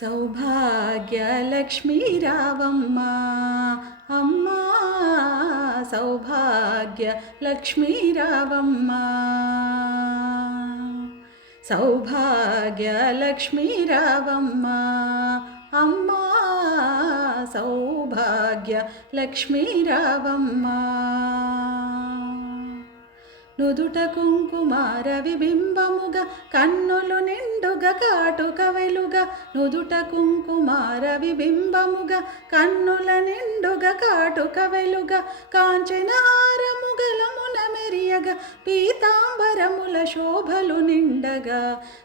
సౌభాగ్యలక్ష్మీ రావమ్మ అమ్మా సౌభాగ్యలక్ష్మీ రావమ్మ సౌభాగ్యలక్ష్మీ రావమ్మ అమ్మా సౌభాగ్యలక్ష్మీ రావమ్మ నుదుట కుంకుమార విబింబముగా కన్నులు నిండుగా కాటుక వెలుగా నుదుట కుంకుమార విబింబముగా కన్నుల నిండుగా కాటుక వెలుగా కాంచన హారముగలమున మెరియగా పీతాంబరముల శోభలు నిండగా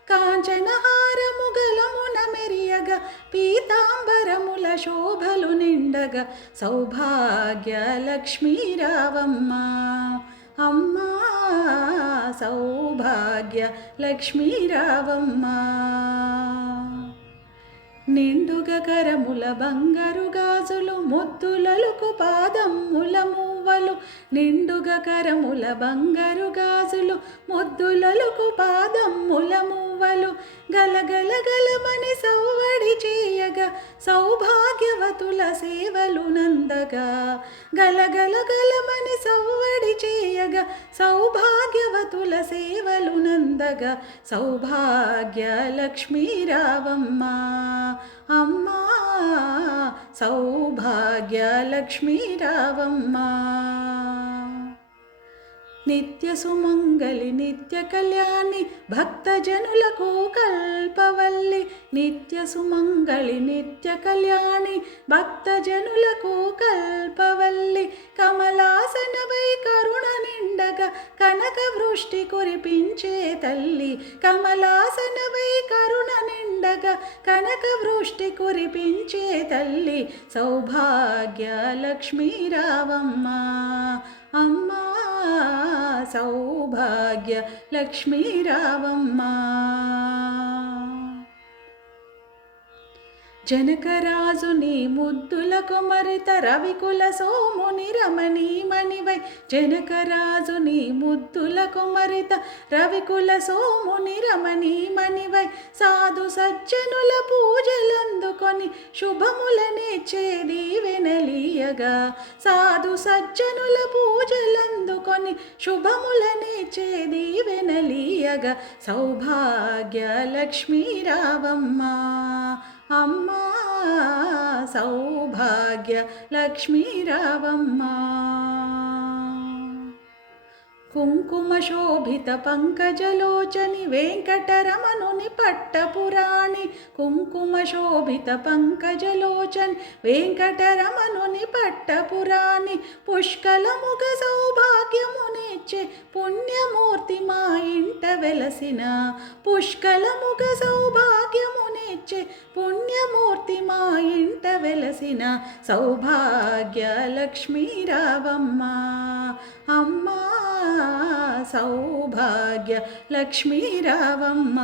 కాంచన హారముగలమున మెరియగా పీతాంబరముల శోభలు నిండగా సౌభాగ్యలక్ష్మీ రావమ్మ అమ్మా సౌభాగ్యలక్ష్మీ రావమ్మ నిండుగా కరముల బంగారు గాజులు ముద్దులలకు పాదముల మువ్వలు నిండుగా కరముల బంగారు గాజులు ముద్దులలకు పాదముల మువ్వలు గలగల గలమని సౌవడి చేయగా సౌభాగ్యవతుల సేవలు నందగా గలగల గలమని సౌవడి చేయగా సౌభాగ్యవతుల సేవలు నందగా సౌభాగ్యలక్ష్మీ రావమ్మ అమ్మా సౌభాగ్యలక్ష్మీ రావమ్మ నిత్య సుమంగళి నిత్య కళ్యాణి భక్తజనులకు కల్పవల్లి నిత్య సుమంగళి నిత్య కళ్యాణి భక్తజనులకు కల్పవల్లి కమలాసనవై కరుణ నిండగా కనక వృష్టి కురిపించే తల్లి కమలాసనవై కరుణ నిండగా కనక వృష్టి కురిపించే తల్లి సౌభాగ్యలక్ష్మీ రావమ్మ అమ్మా సౌభాగ్యలక్ష్మీ రావమ్మ జనకరాజుని ముద్దుల కుమరిత రవికుల సోముని రమణీమణివై జనకరాజుని ముద్దుల కుమరిత రవికుల సోముని రమణీమణివై సాధు సజ్జనుల పూజలందుకొని శుభములనిచ్చే దీవెనలీయగా సాధు సజ్జనుల పూజలందుకొని శుభములనిచ్చే దీవెనలీయగా సౌభాగ్యలక్ష్మీ రావమ్మ అమ్మా సౌభాగ్యలక్ష్మీ రావమ్మ కుంకుమ శోభిత పంకజలోచని వెంకటరమణుని పట్టపురాణి కుంకుమ శోభిత పంకజలోచని వెంకటరమణుని పట్టపురాణి పుష్కలముగ సౌభాగ్యమునిచ్చే పుణ్యమూర్తి మా ఇంట వెలసిన పుష్కలముగ సౌభాగ్యమునిచ్చే పుణ్యమూర్తి మా ఇంట వెలసిన సౌభాగ్యలక్ష్మీ రావమ్మ అమ్మా సౌభాగ్యలక్ష్మీ రావమ్మ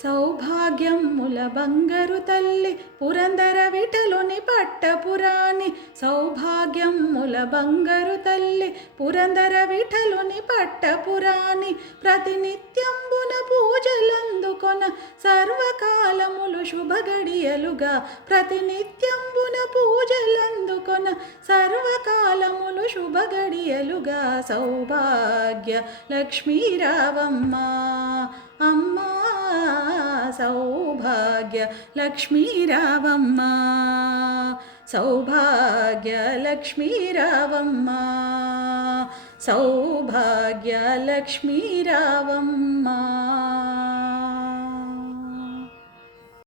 సౌభాగ్యముల బంగారు తల్లి పురందర విఠలుని పట్టపురాణి సౌభాగ్యముల బంగారు తల్లి పురందర విఠలుని పట్టపురాణి ప్రతినిత్యంబున పూజలందుకొన సర్వకాలములు శుభగడియలుగా ప్రతినిత్యంబున పూజలందుకొన సర్వకాలములు శుభగడియలుగా సౌభాగ్యలక్ష్మీ రావమ్మ అమ్మా సౌభాగ్యలక్ష్మీ రావమ్మ సౌభాగ్యలక్ష్మీ రావమ్మ సౌభాగ్యలక్ష్మీ రావమ్మ